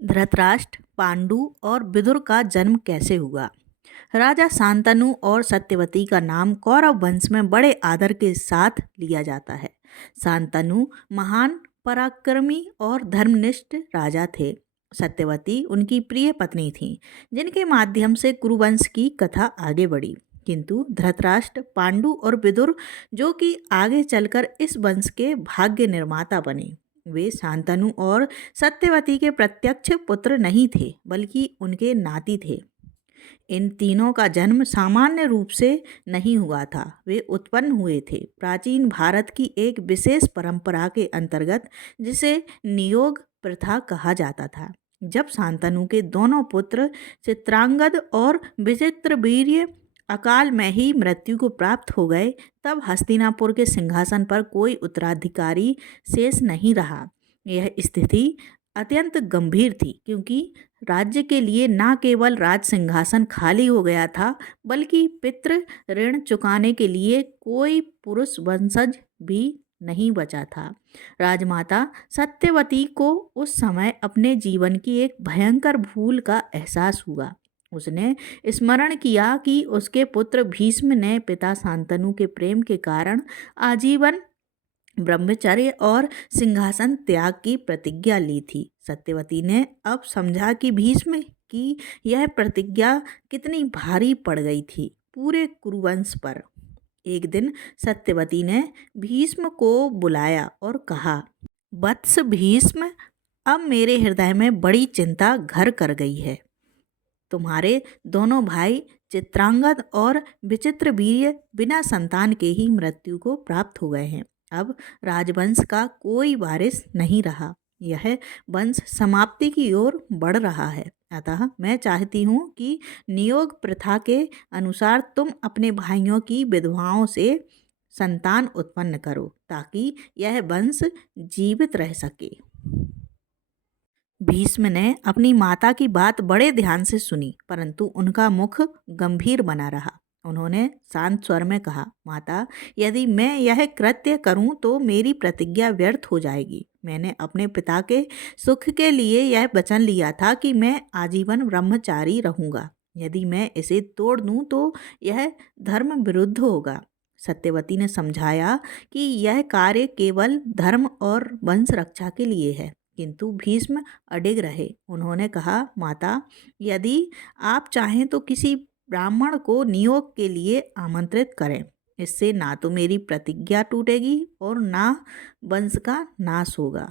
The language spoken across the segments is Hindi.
धृतराष्ट्र, पांडु और विदुर का जन्म कैसे हुआ। राजा शांतनु और सत्यवती का नाम कौरव वंश में बड़े आदर के साथ लिया जाता है। शांतनु महान पराक्रमी और धर्मनिष्ठ राजा थे। सत्यवती उनकी प्रिय पत्नी थी, जिनके माध्यम से कुरुवंश की कथा आगे बढ़ी। किंतु धृतराष्ट्र, पांडु और विदुर, जो कि आगे चलकर इस वंश के भाग्य निर्माता बने, वे शांतनु और सत्यवती के प्रत्यक्ष पुत्र नहीं थे, बल्कि उनके नाती थे। इन तीनों का जन्म सामान्य रूप से नहीं हुआ था, वे उत्पन्न हुए थे प्राचीन भारत की एक विशेष परंपरा के अंतर्गत, जिसे नियोग प्रथा कहा जाता था। जब शांतनु के दोनों पुत्र चित्रांगद और विचित्रवीर्य अकाल में ही मृत्यु को प्राप्त हो गए, तब हस्तिनापुर के सिंहासन पर कोई उत्तराधिकारी शेष नहीं रहा। यह स्थिति अत्यंत गंभीर थी, क्योंकि राज्य के लिए न केवल राज सिंहासन खाली हो गया था, बल्कि पितृ ऋण चुकाने के लिए कोई पुरुष वंशज भी नहीं बचा था। राजमाता सत्यवती को उस समय अपने जीवन की एक भयंकर भूल का एहसास हुआ। उसने स्मरण किया कि उसके पुत्र भीष्म ने पिता शांतनु के प्रेम के कारण आजीवन ब्रह्मचर्य और सिंहासन त्याग की प्रतिज्ञा ली थी। सत्यवती ने अब समझा कि भीष्म की यह प्रतिज्ञा कितनी भारी पड़ गई थी पूरे कुरुवंश पर। एक दिन सत्यवती ने भीष्म को बुलाया और कहा, वत्स भीष्म, अब मेरे हृदय में बड़ी चिंता घर कर गई है। तुम्हारे दोनों भाई चित्रांगद और विचित्रवीर्य बिना संतान के ही मृत्यु को प्राप्त हो गए हैं। अब राजवंश का कोई वारिस नहीं रहा। यह वंश समाप्ति की ओर बढ़ रहा है। अतः मैं चाहती हूँ कि नियोग प्रथा के अनुसार तुम अपने भाइयों की विधवाओं से संतान उत्पन्न करो, ताकि यह वंश जीवित रह सके। भीष्म ने अपनी माता की बात बड़े ध्यान से सुनी, परंतु उनका मुख गंभीर बना रहा। उन्होंने शांत स्वर में कहा, माता, यदि मैं यह कृत्य करूं तो मेरी प्रतिज्ञा व्यर्थ हो जाएगी। मैंने अपने पिता के सुख के लिए यह वचन लिया था कि मैं आजीवन ब्रह्मचारी रहूंगा। यदि मैं इसे तोड़ दूं तो यह धर्म विरुद्ध होगा। सत्यवती ने समझाया कि यह कार्य केवल धर्म और वंश रक्षा के लिए है, किंतु भीष्म अडिग रहे। उन्होंने कहा, माता, यदि आप चाहें तो किसी ब्राह्मण को नियोग के लिए आमंत्रित करें। इससे ना तो मेरी प्रतिज्ञा टूटेगी और ना वंश का नाश होगा।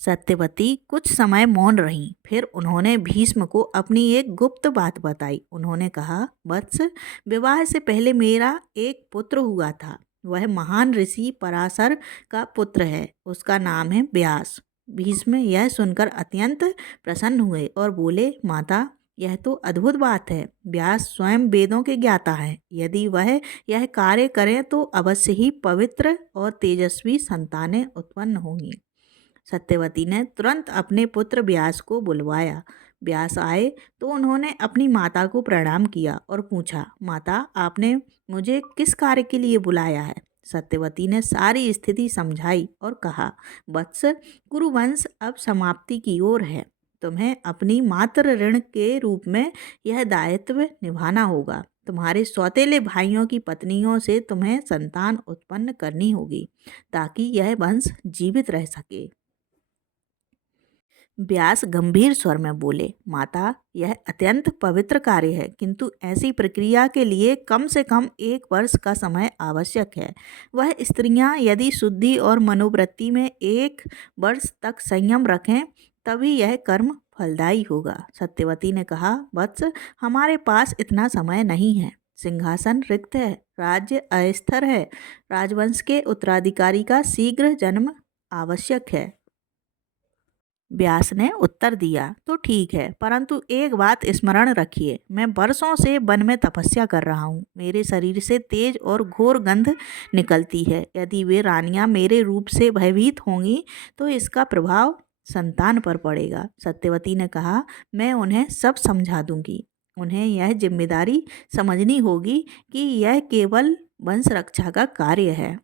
सत्यवती कुछ समय मौन रहीं। फिर उन्होंने भीष्म को अपनी एक गुप्त बात बताई। उन्होंने कहा, वत्स, विवाह से पहले मेरा एक पुत्र हुआ था। वह महान ऋषि पराशर का पुत्र है। उसका नाम है व्यास। भीष्म यह सुनकर अत्यंत प्रसन्न हुए और बोले, माता, यह तो अद्भुत बात है। व्यास स्वयं वेदों के ज्ञाता है। यदि वह यह कार्य करें तो अवश्य ही पवित्र और तेजस्वी संतानें उत्पन्न होंगी। सत्यवती ने तुरंत अपने पुत्र व्यास को बुलवाया। व्यास आए तो उन्होंने अपनी माता को प्रणाम किया और पूछा, माता, आपने मुझे किस कार्य के लिए बुलाया है। सत्यवती ने सारी स्थिति समझाई और कहा, वत्स, कुरुवंश अब समाप्ति की ओर है। तुम्हें अपनी मातृ ऋण के रूप में यह दायित्व निभाना होगा। तुम्हारे सौतेले भाइयों की पत्नियों से तुम्हें संतान उत्पन्न करनी होगी, ताकि यह वंश जीवित रह सके। व्यास गंभीर स्वर में बोले, माता, यह अत्यंत पवित्र कार्य है, किंतु ऐसी प्रक्रिया के लिए कम से कम 1 वर्ष का समय आवश्यक है। वह स्त्रियां यदि शुद्धि और मनोवृत्ति में 1 वर्ष तक संयम रखें, तभी यह कर्म फलदायी होगा। सत्यवती ने कहा, वत्स, हमारे पास इतना समय नहीं है। सिंहासन रिक्त है, राज्य अस्थिर है, राजवंश के उत्तराधिकारी का शीघ्र जन्म आवश्यक है। व्यास ने उत्तर दिया, तो ठीक है, परंतु एक बात स्मरण रखिए, मैं वर्षों से वन में तपस्या कर रहा हूँ। मेरे शरीर से तेज और घोर गंध निकलती है। यदि वे रानियां मेरे रूप से भयभीत होंगी तो इसका प्रभाव संतान पर पड़ेगा। सत्यवती ने कहा, मैं उन्हें सब समझा दूंगी। उन्हें यह जिम्मेदारी समझनी होगी कि यह केवल वंश रक्षा का कार्य है।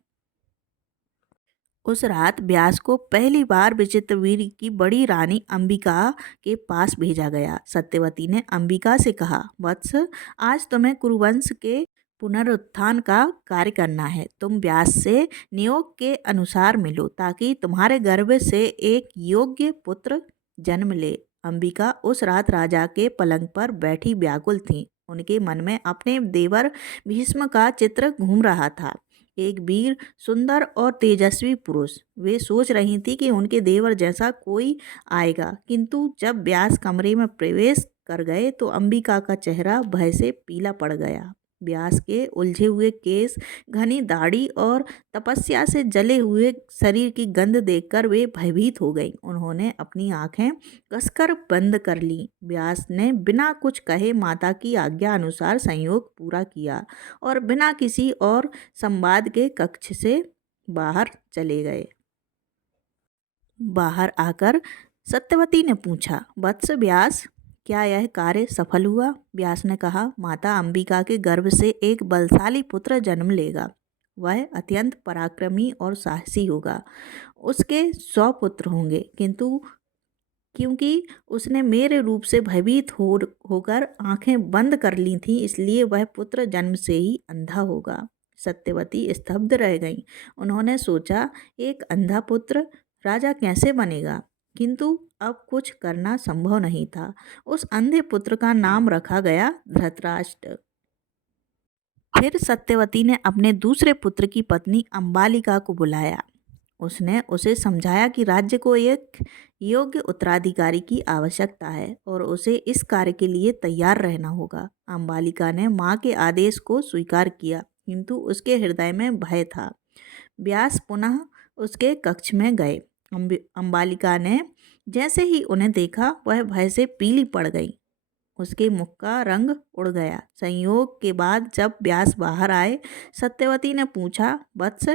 उस रात व्यास को पहली बार विचित्रवीर की बड़ी रानी अंबिका के पास भेजा गया। सत्यवती ने अंबिका से कहा, वत्स, आज तुम्हें कुरुवंश के पुनरुत्थान का कार्य करना है। तुम व्यास से नियोग के अनुसार मिलो ताकि तुम्हारे गर्भ से एक योग्य पुत्र जन्म ले। अंबिका उस रात राजा के पलंग पर बैठी व्याकुल थीं। उनके मन में अपने देवर भीष्म का चित्र घूम रहा था, एक वीर, सुंदर और तेजस्वी पुरुष। वे सोच रही थी कि उनके देवर जैसा कोई आएगा, किंतु जब व्यास कमरे में प्रवेश कर गए तो अंबिका का चेहरा भय से पीला पड़ गया। व्यास के उलझे हुए केस, घनी दाढ़ी और तपस्या से जले हुए शरीर की गंध देखकर वे भयभीत हो गईं। उन्होंने अपनी आंखें कसकर बंद कर लीं। व्यास ने बिना कुछ कहे माता की आज्ञा अनुसार संयोग पूरा किया और बिना किसी और संवाद के कक्ष से बाहर चले गए। बाहर आकर सत्यवती ने पूछा, वत्स व्यास, क्या यह कार्य सफल हुआ? व्यास ने कहा, माता अंबिका के गर्भ से एक बलशाली पुत्र जन्म लेगा। वह अत्यंत पराक्रमी और साहसी होगा। उसके 100 पुत्र होंगे, किंतु क्योंकि उसने मेरे रूप से भयभीत होकर आंखें बंद कर ली थीं, इसलिए वह पुत्र जन्म से ही अंधा होगा। सत्यवती स्तब्ध रह गईं। उन्होंने सोचा, एक अंधा पुत्र राजा कैसे बनेगा? किंतु अब कुछ करना संभव नहीं था। उस अंधे पुत्र का नाम रखा गया धृतराष्ट्र। फिर सत्यवती ने अपने दूसरे पुत्र की पत्नी अंबालिका को बुलाया। उसने उसे समझाया कि राज्य को एक योग्य उत्तराधिकारी की आवश्यकता है और उसे इस कार्य के लिए तैयार रहना होगा। अंबालिका ने माँ के आदेश को स्वीकार किया, किंतु उसके हृदय में भय था। व्यास पुनः उसके कक्ष में गए। अंबालिका ने जैसे ही उन्हें देखा, वह भय से पीली पड़ गई। उसके मुख का रंग उड़ गया। संयोग के बाद जब व्यास बाहर आए, सत्यवती ने पूछा, वत्स,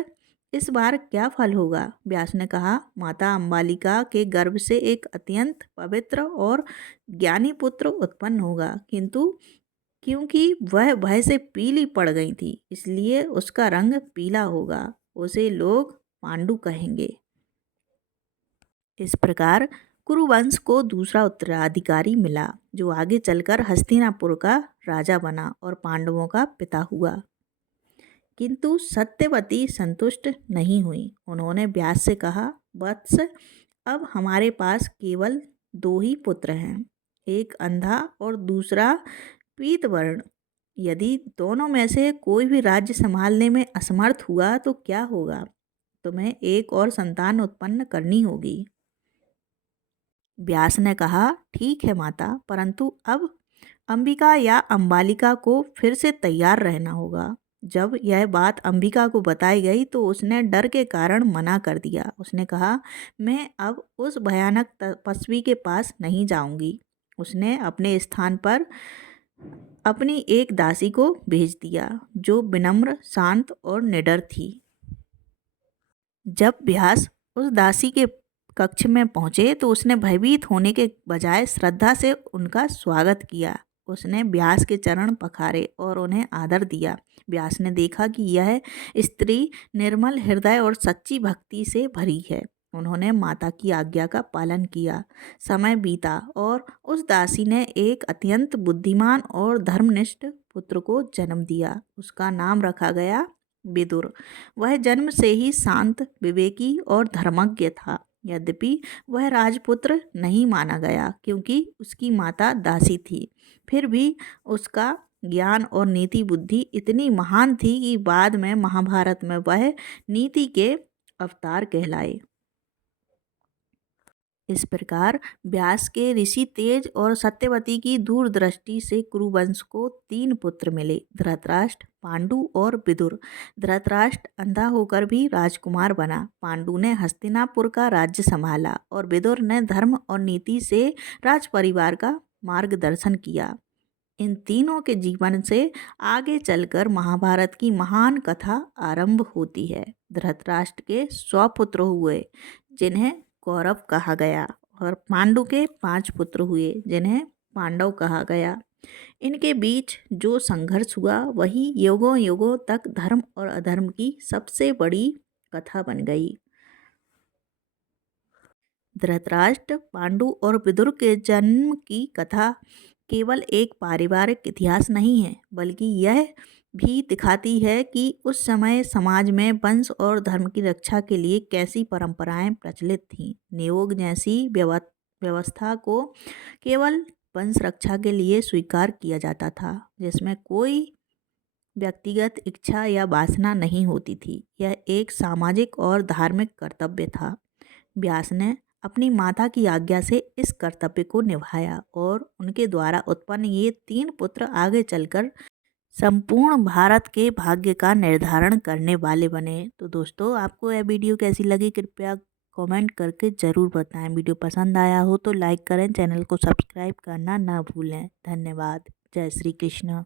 इस बार क्या फल होगा? व्यास ने कहा, माता अंबालिका के गर्भ से एक अत्यंत पवित्र और ज्ञानी पुत्र उत्पन्न होगा, किंतु क्योंकि वह भय से पीली पड़ गई थी, इसलिए उसका रंग पीला होगा। उसे लोग पांडु कहेंगे। इस प्रकार कुरुवंश को दूसरा उत्तराधिकारी मिला, जो आगे चलकर हस्तिनापुर का राजा बना और पांडवों का पिता हुआ। किंतु सत्यवती संतुष्ट नहीं हुई। उन्होंने व्यास से कहा, वत्स, अब हमारे पास केवल 2 ही पुत्र हैं, एक अंधा और दूसरा पीतवर्ण। यदि दोनों में से कोई भी राज्य संभालने में असमर्थ हुआ तो क्या होगा? तुम्हें एक और संतान उत्पन्न करनी होगी। व्यास ने कहा, ठीक है माता, परंतु अब अंबिका या अंबालिका को फिर से तैयार रहना होगा। जब यह बात अंबिका को बताई गई तो उसने डर के कारण मना कर दिया। उसने कहा, मैं अब उस भयानक तपस्वी के पास नहीं जाऊंगी। उसने अपने स्थान पर अपनी एक दासी को भेज दिया, जो विनम्र, शांत और निडर थी। जब व्यास उस दासी के कक्ष में पहुँचे तो उसने भयभीत होने के बजाय श्रद्धा से उनका स्वागत किया। उसने व्यास के चरण पखारे और उन्हें आदर दिया। व्यास ने देखा कि यह स्त्री निर्मल हृदय और सच्ची भक्ति से भरी है। उन्होंने माता की आज्ञा का पालन किया। समय बीता और उस दासी ने एक अत्यंत बुद्धिमान और धर्मनिष्ठ पुत्र को जन्म दिया। उसका नाम रखा गया विदुर। वह जन्म से ही शांत, विवेकी और धर्मज्ञ था। यद्यपि वह राजपुत्र नहीं माना गया क्योंकि उसकी माता दासी थी, फिर भी उसका ज्ञान और नीति बुद्धि इतनी महान थी कि बाद में महाभारत में वह नीति के अवतार कहलाए। इस प्रकार व्यास के ऋषि तेज और सत्यवती की दूरदृष्टि से कुरुवंश को 3 पुत्र मिले, धृतराष्ट्र, पांडु और विदुर। धृतराष्ट्र अंधा होकर भी राजकुमार बना। पांडु ने हस्तिनापुर का राज्य संभाला और विदुर ने धर्म और नीति से राज परिवार का मार्गदर्शन किया। इन तीनों के जीवन से आगे चलकर महाभारत की महान कथा आरंभ होती है। धृतराष्ट्र के 100 पुत्र हुए, जिन्हें कौरव कहा गया, और पांडु के 5 पुत्र हुए, जिन्हें पांडव कहा गया। इनके बीच जो संघर्ष हुआ वही युगों युगों तक धर्म और अधर्म की सबसे बड़ी कथा बन गई। धृतराष्ट्र, पांडु और विदुर के जन्म की कथा केवल एक पारिवारिक इतिहास नहीं है, बल्कि यह भी दिखाती है कि उस समय समाज में वंश और धर्म की रक्षा के लिए कैसी परंपराएं प्रचलित थीं। नियोग जैसी व्यवस्था को केवल वंश रक्षा के लिए स्वीकार किया जाता था, जिसमें कोई व्यक्तिगत इच्छा या वासना नहीं होती थी। यह एक सामाजिक और धार्मिक कर्तव्य था। व्यास ने अपनी माता की आज्ञा से इस कर्तव्य को निभाया और उनके द्वारा उत्पन्न ये 3 पुत्र आगे चलकर संपूर्ण भारत के भाग्य का निर्धारण करने वाले बने। तो दोस्तों, आपको यह वीडियो कैसी लगी कृपया कमेंट करके ज़रूर बताएं। वीडियो पसंद आया हो तो लाइक करें, चैनल को सब्सक्राइब करना ना भूलें। धन्यवाद। जय श्री कृष्ण।